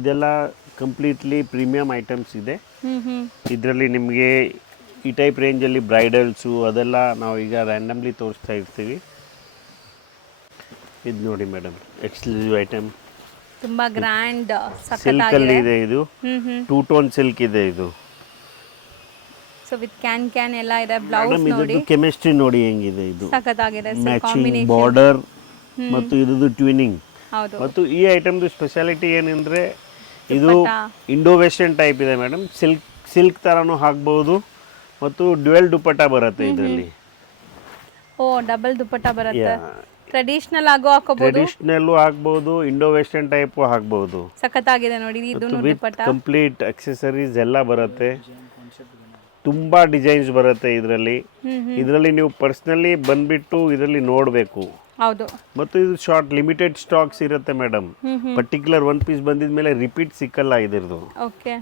ಇದೆಲ್ಲ ಕಂಪ್ಲೀಟ್ಲಿ ಪ್ರೀಮಿಯಂ ಐಟಮ್ಸ್ ಇದೆ. ಇದರಲ್ಲಿ ನಿಮಗೆ ಈ ಟೈಪ್ ರೇಂಜಲ್ಲಿ ಬ್ರೈಡಲ್ಸು ಅದೆಲ್ಲ ನಾವು ಈಗ ರ್ಯಾಂಡಮ್ಲಿ ತೋರಿಸ್ತಾ ಇರ್ತೀವಿ. ಇದು ನೋಡಿ ಮೇಡಮ್, ಎಕ್ಸ್ಕ್ಲೂಸಿವ್ ಐಟಮ್, ತುಂಬ ಗ್ರ್ಯಾಂಡ್ ಸಿಲ್ಕಲ್ಲಿ ಇದೆ ಇದು. 2 ಟೋನ್ ಸಿಲ್ಕ್ ಇದೆ ಇದು. ಸೊ ವಿತ್ ಕ್ಯಾನ್ ಎಲ್ಲ ಇದೆ. ಬ್ಲೌಸ್ ನೋಡಿ, ಕೆಮಿಸ್ಟ್ರಿ ನೋಡಿ ಹೆಂಗಿದೆ ಇದು. ಸಖತ್ತಾಗಿದೆ. ಮ್ಯಾಚಿಂಗ್ ಬಾರ್ಡರ್ ಮತ್ತು ಇದ್ದು ಟ್ವಿನಿಂಗ್. ಹೌದು, ಮತ್ತು ಈ ಐಟಮ್ದು ಸ್ಪೆಷಾಲಿಟಿ ಏನಂದರೆ ಇದು ಇಂಡೋ ವೆಸ್ಟರ್ನ್ ಟೈಪ್ ಇದೆ ಮೇಡಮ್. ಸಿಲ್ಕ್ ಥರನೂ ಹಾಕ್ಬೋದು ಮತ್ತು ಡ್ಯುವೆಲ್ ದುಪ್ಪಟ್ಟ ಬರುತ್ತೆ ಇದರಲ್ಲಿ. ಓ, ಡಬಲ್ ದುಪ್ಪಟ್ಟ ಬರುತ್ತೆ. ಟ್ರೆಡಿಷನಲ್ ಆಗೋ ಹಾಕೋಬಹುದು, ಟ್ರೆಡಿಷನಲ್ ಹಾಕ್ಬೋದು, ಇಂಡೋ ವೆಸ್ಟರ್ನ್ ಟೈಪ್ ಹಾಕ್ಬೋದು. ಸಖತ್ತಾಗಿದೆ ನೋಡಿ. ಇದು ದುಪ್ಪಟ್ಟ, ಕಂಪ್ಲೀಟ್ ಅಕ್ಸೆಸರೀಸ್ ಎಲ್ಲ ಬರುತ್ತೆ. ತುಂಬಾ ಡಿಸೈನ್ಸ್ ಬರುತ್ತೆ ಇದರಲ್ಲಿ. ಇದರಲ್ಲಿ ನೀವು ಪರ್ಸನಲಿ ಬಂದ್ಬಿಟ್ಟು ಇದರಲ್ಲಿ ನೋಡಬೇಕು. ಹೌದು, ಮತ್ತು ಇದು ಶಾರ್ಟ್ ಲಿಮಿಟೆಡ್ ಸ್ಟಾಕ್ಸ್ ಇರುತ್ತೆ ಮೇಡಮ್. ಪರ್ಟಿಕ್ಯುಲರ್ 1 ಪೀಸ್ ಬಂದಿದ ಮೇಲೆ ರಿಪೀಟ್ ಸಿಕ್ಕಲ್ಲ ಇದ್ರದ್ದು. ಓಕೆ,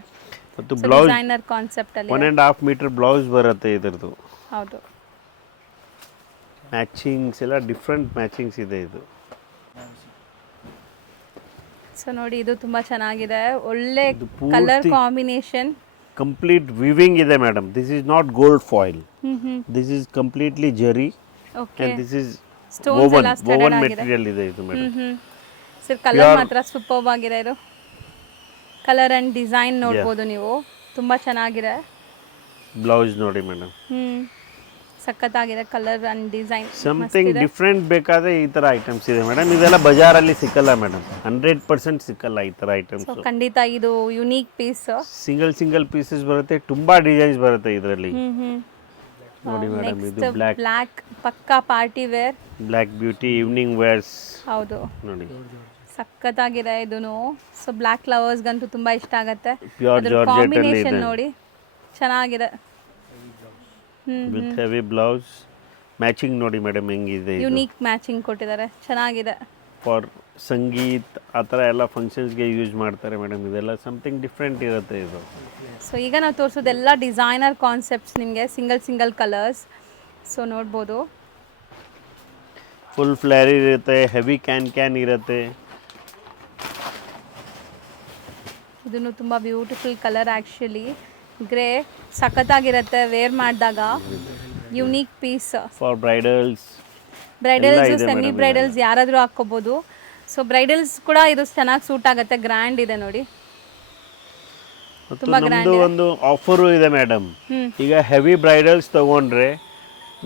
ಮತ್ತು ಬ್ಲೌಸ್ ಡಿಸೈನರ್ ಕಾನ್ಸೆಪ್ಟ್ ಅಲ್ಲಿ 1.5 ಮೀಟರ್ ಬ್ಲೌಸ್ ಬರುತ್ತೆ ಇದ್ರದ್ದು. ಹೌದು, ಮ್ಯಾಚಿಂಗ್ಸ್ ಎಲ್ಲ ಡಿಫ್ರೆಂಟ್ ಮ್ಯಾಚಿಂಗ್ಸ್ ಇದೆ ಇದು. ಸೊ ನೋಡಿ, ಇದು ತುಂಬಾ ಚೆನ್ನಾಗಿದೆ. ಒಳ್ಳೆ ಕಲರ್ ಕಾಂಬಿನೇಷನ್, ಕಂಪ್ಲೀಟ್ ವಿವಿಂಗ್ ಇದೆ madam. This is not gold foil, this is completely zari and this is woven material ಇದೆ ಇದು ಮೇಡಮ್. ಸರ್ ಕಲರ್ ಮಾತ್ರ ಸೂಪರ್ಬ್ ಆಗಿದೆ. ಇದು ಕಲರ್ ಅಂಡ್ ಡಿಸೈನ್ ನೋಡ್ಬೋದು ನೀವು, ತುಂಬಾ ಚೆನ್ನಾಗಿದೆ. ಬ್ಲೌಸ್ ನೋಡಿ ಮೇಡಮ್, ಸಖತ್ತಾಗಿದೆ. Colour and design something different ಬೇಕಾದ್ರೆ ಈ ತರ ಐಟಮ್ಸ್ ಇದೆ ಮೇಡಮ್. ಇದೆಲ್ಲ ಬಜಾರಲ್ಲಿ ಸಿಕ್ಕಲ್ಲ ಮೇಡಮ್, 100% ಸಿಕ್ಕಲ್ಲ ಈ ತರ ಐಟಮ್ಸ್. ಖಂಡಿತ ಇದು ಯುನೀಕ್ ಪೀಸ್. ಸಿಂಗಲ್ ಪೀಸಸ್ ಬರುತ್ತೆ, ತುಂಬಾ ಡಿಸೈನ್ಸ್ ಬರುತ್ತೆ ಇದರಲ್ಲಿ. ನೋಡಿ ಮೇಡಮ್, ಇದು ಬ್ಲ್ಯಾಕ್ ಪಕ್ಕಾ party wear, black beauty evening wears. ಹೌದು ನೋಡಿ, ಸಖತ್ತಾಗಿದೆ ಇದೂನು. ಸೊ ಬ್ಲ್ಯಾಕ್ ಲವರ್ಸ್ಗಂತೂ ತುಂಬಾ ಇಷ್ಟ ಆಗುತ್ತೆ. ಪ್ಯೂರ್ ಜಾರ್ಜೆಟ್ ಅಲ್ಲಿ ಕಾಂಬಿನೇಷನ್ ಇದೆ ನೋಡಿ, ಚೆನ್ನಾಗಿದೆ. With heavy blouse. ಮ್ಯಾಚಿಂಗ್ ನೋಡಿ ಮೇಡಮ್ ಹೆಂಗಿದೆ ಇದು. ಯುನೀಕ್ ಮ್ಯಾಚಿಂಗ್ ಕೊಟ್ಟಿದ್ದಾರೆ, ಚೆನ್ನಾಗಿದೆ. ಫಾರ್ ಸಂಗೀತ್ ಆ ಥರ ಎಲ್ಲ ಫಂಕ್ಷನ್ಸ್ಗೆ ಯೂಸ್ ಮಾಡ್ತಾರೆ ಮೇಡಮ್. ಇದೆಲ್ಲ ಸಮಥಿಂಗ್ ಡಿಫ್ರೆಂಟ್ ಇರುತ್ತೆ ಇದು. ಸೊ ಈಗ ನಾವು ತೋರಿಸೋದೆಲ್ಲ ಡಿಸೈನರ್ ಕಾನ್ಸೆಪ್ಟ್ಸ್ ನಿಮಗೆ, ಸಿಂಗಲ್ ಕಲರ್ಸ್. ಸೊ ನೋಡ್ಬೋದು, ಫುಲ್ ಫ್ಲೇರ್ ಇರುತ್ತೆ, ಹೆವಿ ಕ್ಯಾನ್ ಇರುತ್ತೆ. ಇದನ್ನು ತುಂಬ ಬ್ಯೂಟಿಫುಲ್ ಕಲರ್ ಆ್ಯಕ್ಚುಲಿ. ಗ್ರೇ ಸಖತ್ತಾಗಿರುತ್ತೆ ವೇರ್ ಮಾಡಿದಾಗ. Unique piece for bridals, semi bridals ಯಾರಾದರೂ ಹಾಕ್ಕೋಬೋದು. ಸೊ ಬ್ರೈಡಲ್ಸ್ ಕೂಡ ಇದು ಚೆನ್ನಾಗಿ ಸೂಟ್ ಆಗುತ್ತೆ. ಗ್ರ್ಯಾಂಡ್ ಇದೆ ನೋಡಿ, ತುಂಬಾ ನಮ್ಮದು ಒಂದು ಆಫರು ಇದೆ ಮೇಡಮ್. ಈಗ ಹೆವಿ ಬ್ರೈಡಲ್ಸ್ ತಗೊಂಡ್ರೆ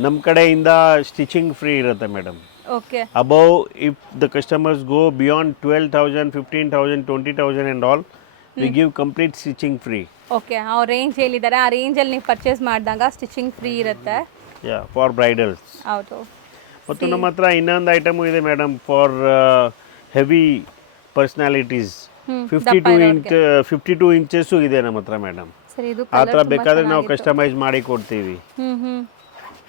ನಮ್ಮ ಕಡೆಯಿಂದ ಸ್ಟಿಚಿಂಗ್ ಫ್ರೀ ಇರುತ್ತೆ madam. Okay, above if the customers go beyond 12,000, 15,000, 20,000 and all, we give complete stitching free. Okay, ಆ ರೇಂಜ್ ಹೇಳಿದ್ದಾರೆ, ಆ ರೇಂಜಲ್ಲಿ ನೀವು ಪರ್ಚೇಸ್ ಮಾಡಿದಾಗ ಸ್ಟಿಚಿಂಗ್ ಫ್ರೀ ಇರುತ್ತೆ. For bridals. ಹೌದು. ಮತ್ತು ನಮ್ಮ ಹತ್ರ ಇನ್ನೊಂದು ಐಟಮು ಇದೆ madam for heavy personalities. 52 inches ಇದೆ ನಮ್ಮ ಹತ್ರ ಮೇಡಮ್. ಸರಿ, ಇದು ಆ ಥರ ಬೇಕಾದರೆ ನಾವು ಕಸ್ಟಮೈಸ್ ಮಾಡಿ ಕೊಡ್ತೀವಿ.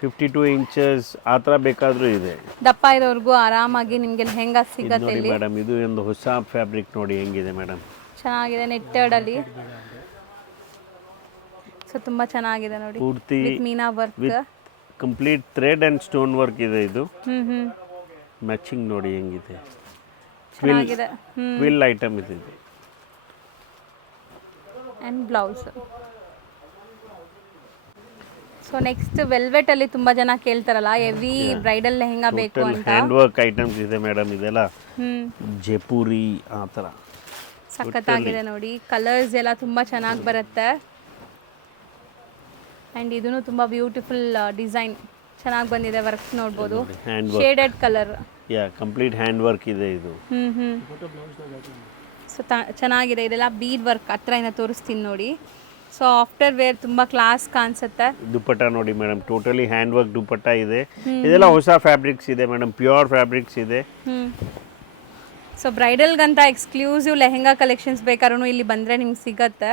52 ಇಂಚಸ್ ಆ ಥರ ಬೇಕಾದರೂ ಇದೆ. ದಪ್ಪ ಇರೋರ್ಗೂ ಆರಾಮಾಗಿ ನಿಮಗೆ ಲೆಹೆಂಗಾ ಸಿಗುತ್ತೆ ನೋಡಿ ಇಲ್ಲಿ. ಮೇಡಮ್, ಇದು ಒಂದು ಹೊಸ ಫ್ಯಾಬ್ರಿಕ್ ನೋಡಿ ಹೆಂಗಿದೆ ಮೇಡಮ್. ಚೆನ್ನಾಗಿದೆ, ನೆಟ್ಟೆಡಲ್ಲಿ. ಸೊ ತುಂಬ ಚೆನ್ನಾಗಿದೆ ನೋಡಿ, ಪೂರ್ತಿ with Meena work. Complete thread and stone work ಇದೆ ಇದು. ಹ್ಞೂ ಮ್ಯಾಚಿಂಗ್ ನೋಡಿ ಹೆಂಗಿದೆ. ಚೆನ್ನಾಗಿದೆ. ಟ್ವಿಲ್ ಐಟಮ್ ಇದೆ ಇದು. And blouse. ಸೊ ನೆಕ್ಸ್ಟ್ ವೆಲ್ವೆಟಲ್ಲಿ ತುಂಬ ಜನ ಕೇಳ್ತಾರಲ್ಲ ಹೆವಿ ಬ್ರೈಡಲ್ ಲೆಹೆಂಗಾ ಬೇಕು ಅಂತ. ಹ್ಯಾಂಡ್ ವರ್ಕ್ ಐಟಮ್ಸ್ ಇದೆ ಮೇಡಮ್ ಇದೆಲ್ಲ. ಜೈಪುರಿ ಆ ಥರ ಸಖತ್ತಾಗಿದೆ ನೋಡಿ. ಕಲರ್ಸ್ ಎಲ್ಲ ತುಂಬ ಚೆನ್ನಾಗಿ ಬರುತ್ತೆ. ಆ್ಯಂಡ್ ಇದೂ ತುಂಬ ಬ್ಯೂಟಿಫುಲ್ ಡಿಸೈನ್ ಚೆನ್ನಾಗಿ ಬಂದಿದೆ. ವರ್ಕ್ ನೋಡ್ಬೋದು, hand work. Shaded colour. Complete hand work ಇದೆ ಇದು. ಸೊ ಚೆನ್ನಾಗಿದೆ. ಇದೆಲ್ಲ ಬೀಡ್ ವರ್ಕ್ ಹತ್ರದಿಂದ ತೋರಿಸ್ತೀನಿ ನೋಡಿ. ಸೊ ಆಫ್ಟರ್ ವೇರ್ ತುಂಬ ಕ್ಲಾಸ್ ಕಾಣಿಸುತ್ತೆ. ದುಪ್ಪಟ್ಟ ನೋಡಿ ಮೇಡಮ್, ಟೋಟಲಿ ಹ್ಯಾಂಡ್ ವರ್ಕ್ ದುಪ್ಪಟ್ಟ ಇದೆ. ಇದೆಲ್ಲ ಹೊಸ ಫ್ಯಾಬ್ರಿಕ್ಸ್ ಇದೆ ಮೇಡಮ್, ಪ್ಯೂರ್ ಫ್ಯಾಬ್ರಿಕ್ಸ್ ಇದೆ. ಸೊ ಬ್ರೈಡಲ್ಗಂತ ಎಕ್ಸ್ಕ್ಲೂಸಿವ್ ಲೆಹೆಂಗಾ ಕಲೆಕ್ಷನ್ಸ್ ಬೇಕಾದ್ರೂ ಇಲ್ಲಿ ಬಂದರೆ ನಿಮ್ಗೆ ಸಿಗತ್ತೆ.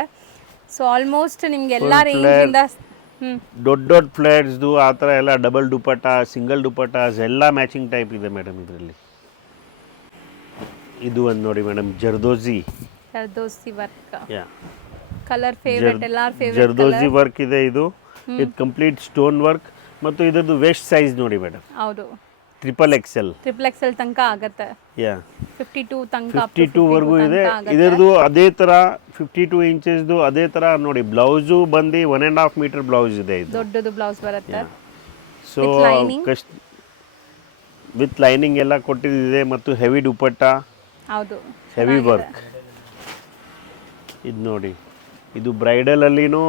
ಸೊ ಆಲ್ಮೋಸ್ಟ್ ನಿಮ್ಗೆ ಎಲ್ಲ ರೇಂಜಿಂದ ದೊಡ್ಡ ದೊಡ್ಡ ಫ್ಲೇರ್ಸ್ದು ಆ ಥರ ಎಲ್ಲ ಡಬಲ್ ದುಪ್ಪಟ್ಟ, ಸಿಂಗಲ್ ದುಪ್ಪಟ್ಟಾಸ್ ಎಲ್ಲ ಮ್ಯಾಚಿಂಗ್ ಟೈಪ್ ಇದೆ ಮೇಡಮ್ ಇದರಲ್ಲಿ. ಇದು ಒಂದು ನೋಡಿ madam, zardozi work. Colour favourite, ಎಲ್ಲಾರ ಫೇವರೇಟ್ ಜರ್ದೋಸಿ ವರ್ಕ್ ಇದೆ ಇದು. ಇದು ಕಂಪ್ಲೀಟ್ ಸ್ಟೋನ್ ವರ್ಕ್ ಮತ್ತು ಇದರದ್ದು ವೆಸ್ಟ್ ಸೈಜ್ ನೋಡಿ ಮೇಡಮ್. ಹೌದು, XXL ತನಕ ಆಗುತ್ತೆ. 52 ತನಕ, 52 ವರೆಗೂ ಇದೆ. ಇದರದ್ದು ಅದೇ ಥರ 52 ಇಂಚಸ್ದು ಅದೇ ಥರ ನೋಡಿ. ಬ್ಲೌಸು ಬಂದು 1.5 ಮೀಟರ್ ಬ್ಲೌಸ್ ಇದೆ ಇದು. ದೊಡ್ಡದು ಬ್ಲೌಸ್ ಬರುತ್ತೆ. ಸೊ ವಿತ್ ಲೈನಿಂಗ್ ಎಲ್ಲ ಕೊಟ್ಟಿದೆ ಮತ್ತು ಹೆವಿ ದುಪ್ಪಟ್ಟ. ಹೌದು, ಹೆವಿ ವರ್ಕ್. ಇದು ನೋಡಿ, ಇದು ಬ್ರೈಡಲ್ ಅಲ್ಲಿನೂ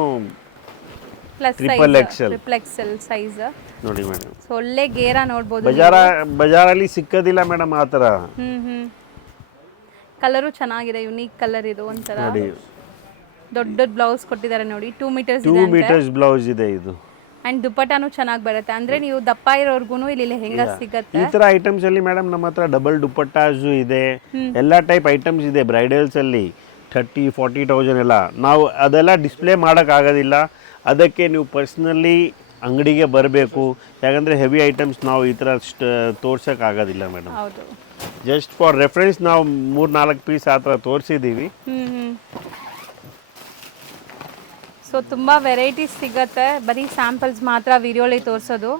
XXL ಸೈಜ್ ನೋಡಿ ಮೇಡಮ್. ಸೊ ಒಳ್ಳೆ ಗೇರ ನೋಡ್ಬೋದು. ಬಜಾರಲ್ಲಿ ಸಿಕ್ಕೋದಿಲ್ಲ ಮೇಡಮ್ ಆ ಥರ. ಕಲರು ಚೆನ್ನಾಗಿದೆ, ಯುನೀಕ್ ಕಲರ್ ಇದು. ಒಂಥರ ದೊಡ್ಡ ಬ್ಲೌಸ್ ಕೊಟ್ಟಿದ್ದಾರೆ ನೋಡಿ. 2 ಮೀಟರ್ಸ್ ಬ್ಲೌಸ್ ಇದೆ ಇದು. ಅಂಡ್ ದುಪ್ಪಟ್ಟಾನು ಚೆನ್ನಾಗಿ ಬರುತ್ತೆ. ಅಂದ್ರೆ ನೀವು ದಪ್ಪ ಇರೋರ್ಗು ಇಲ್ಲಿ ಲೆಹೆಂಗಾ ಸಿಗುತ್ತೆ. ಈ ತರ ಐಟಮ್ಸ್ ಅಲ್ಲಿ ಮೇಡಮ್ ನಮ್ಮ ಹತ್ರ ಡಬಲ್ ದುಪ್ಪಟ್ಟಾಸು ಇದೆ, ಎಲ್ಲ ಟೈಪ್ ಐಟಮ್ಸ್ ಇದೆ ಬ್ರೈಡಲ್ಸ್ ಅಲ್ಲಿ. 30,000-40,000 ಎಲ್ಲ. ನಾವು ಅದೆಲ್ಲ ಡಿಸ್ಪ್ಲೇ ಮಾಡೋಕ್ಕಾಗೋದಿಲ್ಲ. ಅದಕ್ಕೆ ನೀವು ಪರ್ಸ್ನಲಿ ಅಂಗಡಿಗೆ ಬರಬೇಕು. ಯಾಕಂದರೆ ಹೆವಿ ಐಟಮ್ಸ್ ನಾವು ಈ ಥರ ತೋರ್ಸೋಕ್ಕಾಗೋದಿಲ್ಲ ಮೇಡಮ್. ಜಸ್ಟ್ ಫಾರ್ ರೆಫರೆನ್ಸ್ ನಾವು 3-4 ಪೀಸ್ ಆ ಥರ ತೋರಿಸಿದ್ದೀವಿ. ಸೊ ತುಂಬ ವೆರೈಟೀಸ್ ಸಿಗತ್ತೆ, ಬರೀ ಸ್ಯಾಂಪಲ್ಸ್ ಮಾತ್ರ ವಿಡಿಯೋಲಿ ತೋರಿಸೋದು.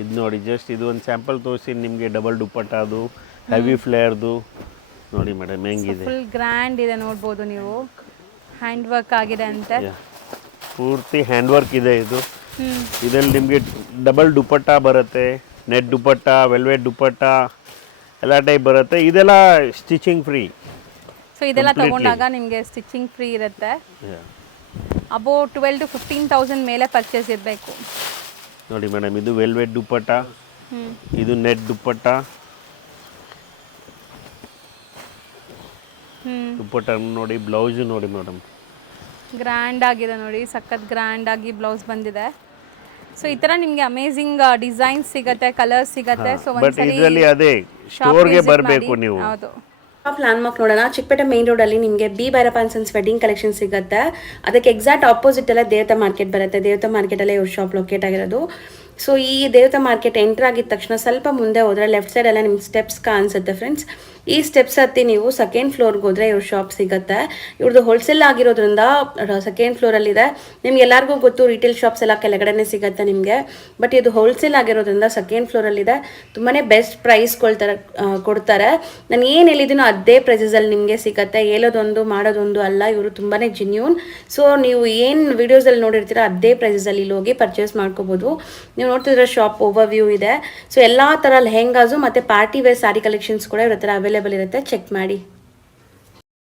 ಇದು ನೋಡಿ, ಜಸ್ಟ್ ಇದು ಒಂದು ಸ್ಯಾಂಪಲ್ ತೋರಿಸಿ ನಿಮಗೆ. ಡಬಲ್ ದುಪ್ಪಟ್ಟಾದು, ಹೆವಿ ಫ್ಲೇರ್ದು ನೋಡಿ ಮೇಡಮ್ ಹೆಂಗಿದೆ. ಫುಲ್ ಗ್ರ್ಯಾಂಡ್ ಇದೆ ನೋಡ್ಬೋದು ನೀವು. ಹ್ಯಾಂಡ್ ವರ್ಕ್ ಆಗಿದೆ ಅಂತ, ಪೂರ್ತಿ ಹ್ಯಾಂಡ್ ವರ್ಕ್ ಇದೆ ಇದು. ಇದರಲ್ಲಿ ನಿಮಗೆ ಡಬಲ್ ದುಪ್ಪಟ್ಟ ಬರುತ್ತೆ, ನೆಟ್ ದುಪ್ಪಟ್ಟ, ವೆಲ್ವೆಟ್ ದುಪ್ಪಟ್ಟ ಎಲ್ಲ ಟೈಪ್ ಬರುತ್ತೆ. ಇದೆಲ್ಲ ಸ್ಟಿಚಿಂಗ್ ಫ್ರೀ. ಸೊ ಇದೆಲ್ಲ ತಗೊಂಡಾಗ ನಿಮಗೆ ಸ್ಟಿಚಿಂಗ್ ಫ್ರೀ ಇರುತ್ತೆ. ಅಬೋ 12,000 to 15,000 ಮೇಲೆ ಪರ್ಚೇಸ್ ಇರಬೇಕು ನೋಡಿ ಮೇಡಮ್. ಇದು ವೆಲ್ವೆಟ್ ದುಪ್ಪಟ್ಟ, ಇದು ನೆಟ್ ದುಪ್ಪಟ್ಟ. ದುಪ್ಪಟ್ಟ ನೋಡಿ, ಬ್ಲೌಸ್ ನೋಡಿ ಮೇಡಮ್, ಗ್ರ್ಯಾಂಡ್ ಆಗಿದೆ ನೋಡಿ. ಸಖತ್ ಗ್ರ್ಯಾಂಡ್ ಆಗಿ ಬ್ಲೌಸ್ ಬಂದಿದೆ. ಸೊ ಈ ತರ ನಿಮಗೆ ಅಮೇಜಿಂಗ್ ಡಿಸೈನ್ಸ್ ಸಿಗುತ್ತೆ, ಕಲರ್ಸ್ ಸಿಗುತ್ತೆ. ಸೊ ಇದರಲ್ಲಿ ಅದೇ ಸ್ಟೋರ್ಗೆ ಬರಬೇಕು ನೀವು. ಹೌದು, ಲ್ಯಾಂಡ್ ಮಾರ್ಕ್ ನೋಡೋಣ. ಚಿಕ್ಕಪೇಟೆ ಮೇನ್ ರೋಡ್ ಅಲ್ಲಿ ನಿಮಗೆ B Bhyrappa and sons wedding collection ಸಿಗುತ್ತೆ. ಅದಕ್ಕೆ ಎಕ್ಸಾಕ್ಟ್ ಆಪೋಸಿಟ್ ಎಲ್ಲ ದೇವತಾ ಮಾರ್ಕೆಟ್ ಬರುತ್ತೆ. ದೇವತಾ ಮಾರ್ಕೆಟ್ ಅಲ್ಲೇ ಇವ್ರ ಶಾಪ್ ಲೊಕೇಟ್ ಆಗಿರೋದು. ಸೊ ಈ ದೇವತಾ ಮಾರ್ಕೆಟ್ ಎಂಟರ್ ಆಗಿದ ತಕ್ಷಣ ಸ್ವಲ್ಪ ಮುಂದೆ ಹೋದ್ರೆ ಲೆಫ್ಟ್ ಸೈಡ್ ಎಲ್ಲ ನಿಮ್ಗೆ ಸ್ಟೆಪ್ಸ್ ಕಾಣಿಸುತ್ತೆ ಫ್ರೆಂಡ್ಸ್. ಈ ಸ್ಟೆಪ್ಸ್ ಹತ್ತಿ ನೀವು ಸೆಕೆಂಡ್ ಫ್ಲೋರ್ಗೆ ಹೋದ್ರೆ ಇವ್ರ ಶಾಪ್ ಸಿಗುತ್ತೆ. ಇವ್ರದ್ದು ಹೋಲ್ಸೇಲ್ ಆಗಿರೋದ್ರಿಂದ ಸೆಕೆಂಡ್ ಫ್ಲೋರಲ್ಲಿದೆ. ನಿಮ್ಗೆ ಎಲ್ಲರಿಗೂ ಗೊತ್ತು, ರಿಟೇಲ್ ಶಾಪ್ಸ್ ಎಲ್ಲ ಕೆಳಗಡೆನೇ ಸಿಗುತ್ತೆ ನಿಮಗೆ. ಬಟ್ ಇದು ಹೋಲ್ಸೇಲ್ ಆಗಿರೋದ್ರಿಂದ ಸೆಕೆಂಡ್ ಫ್ಲೋರಲ್ಲಿದೆ. ತುಂಬಾ ಬೆಸ್ಟ್ ಪ್ರೈಸ್ ಕೊಡ್ತಾರೆ. ನಾನು ಏನು ಹೇಳಿದ್ದೀನೋ ಅದೇ ಪ್ರೈಸಸಲ್ಲಿ ನಿಮಗೆ ಸಿಗುತ್ತೆ. ಹೇಳೋದೊಂದು ಮಾಡೋದೊಂದು ಅಲ್ಲ, ಇವರು ತುಂಬಾ ಜೆನ್ಯೂನ್. ಸೊ ನೀವು ಏನು ವಿಡಿಯೋಸಲ್ಲಿ ನೋಡಿರ್ತೀರ ಅದೇ ಪ್ರೈಸಸಲ್ಲಿ ಇಲ್ಲಿ ಹೋಗಿ ಪರ್ಚೇಸ್ ಮಾಡ್ಕೋಬೋದು. ನೀವು ನೋಡ್ತಿದ್ರೆ ಶಾಪ್ ಓವರ್ ವ್ಯೂ ಇದೆ. ಸೊ ಎಲ್ಲ ಥರ ಲೆಹೆಂಗಾಸು ಮತ್ತು ಪಾರ್ಟಿ ವೇರ್ ಸ್ಯಾರಿ ಕಲೆಕ್ಷನ್ಸ್ ಕೂಡ ಇವ್ರ ಹತ್ರ ಅವೈಲೇಬಲ್ ಇರುತ್ತೆ. ಚೆಕ್ ಮಾಡಿ.